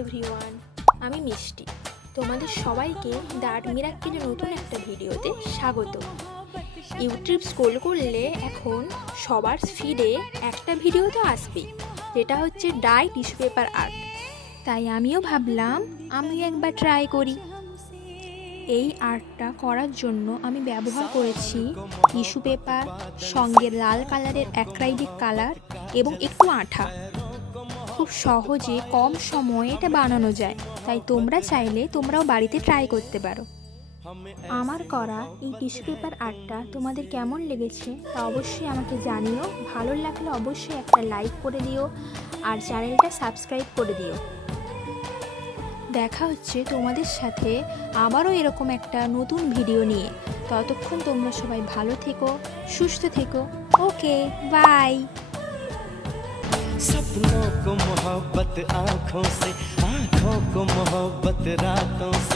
Everyone, আমি মিষ্টি। তোমাদের সবাইকে দ্য আর্ট মিরাক্কেলের নতুন একটা ভিডিওতে স্বাগত। ইউটিউব স্ক্রোল করলে এখন সবার ফিডে একটা ভিডিও তো আসবেই, যেটা হচ্ছে ডাই টিস্যু পেপার আর্ট। তাই আমিও ভাবলাম আমি একবার ট্রাই করি। এই আর্টটা করার জন্য আমি ব্যবহার করেছি টিস্যু পেপার, সঙ্গে লাল কালারের অ্যাক্রাইলিক কালার এবং একটু আঠা। খুব সহজে কম সময়ে এটা বানানো যায়, তাই তোমরা চাইলে তোমরাও বাড়িতে ট্রাই করতে পারো। আমার করা এই টিস্যু পেপার আর্টটা তোমাদের কেমন লেগেছে তা অবশ্যই আমাকে জানিও। ভালো লাগলে অবশ্যই একটা লাইক করে দিও আর চ্যানেলটা সাবস্ক্রাইব করে দিও। দেখা হচ্ছে তোমাদের সাথে আবারও এরকম একটা নতুন ভিডিও নিয়ে। ততক্ষণ তোমরা সবাই ভালো থেকো, সুস্থ থেকো। ওকে, বাই। सपनों को मोहब्बत आँखों से, आँखों को मोहब्बत रातों से।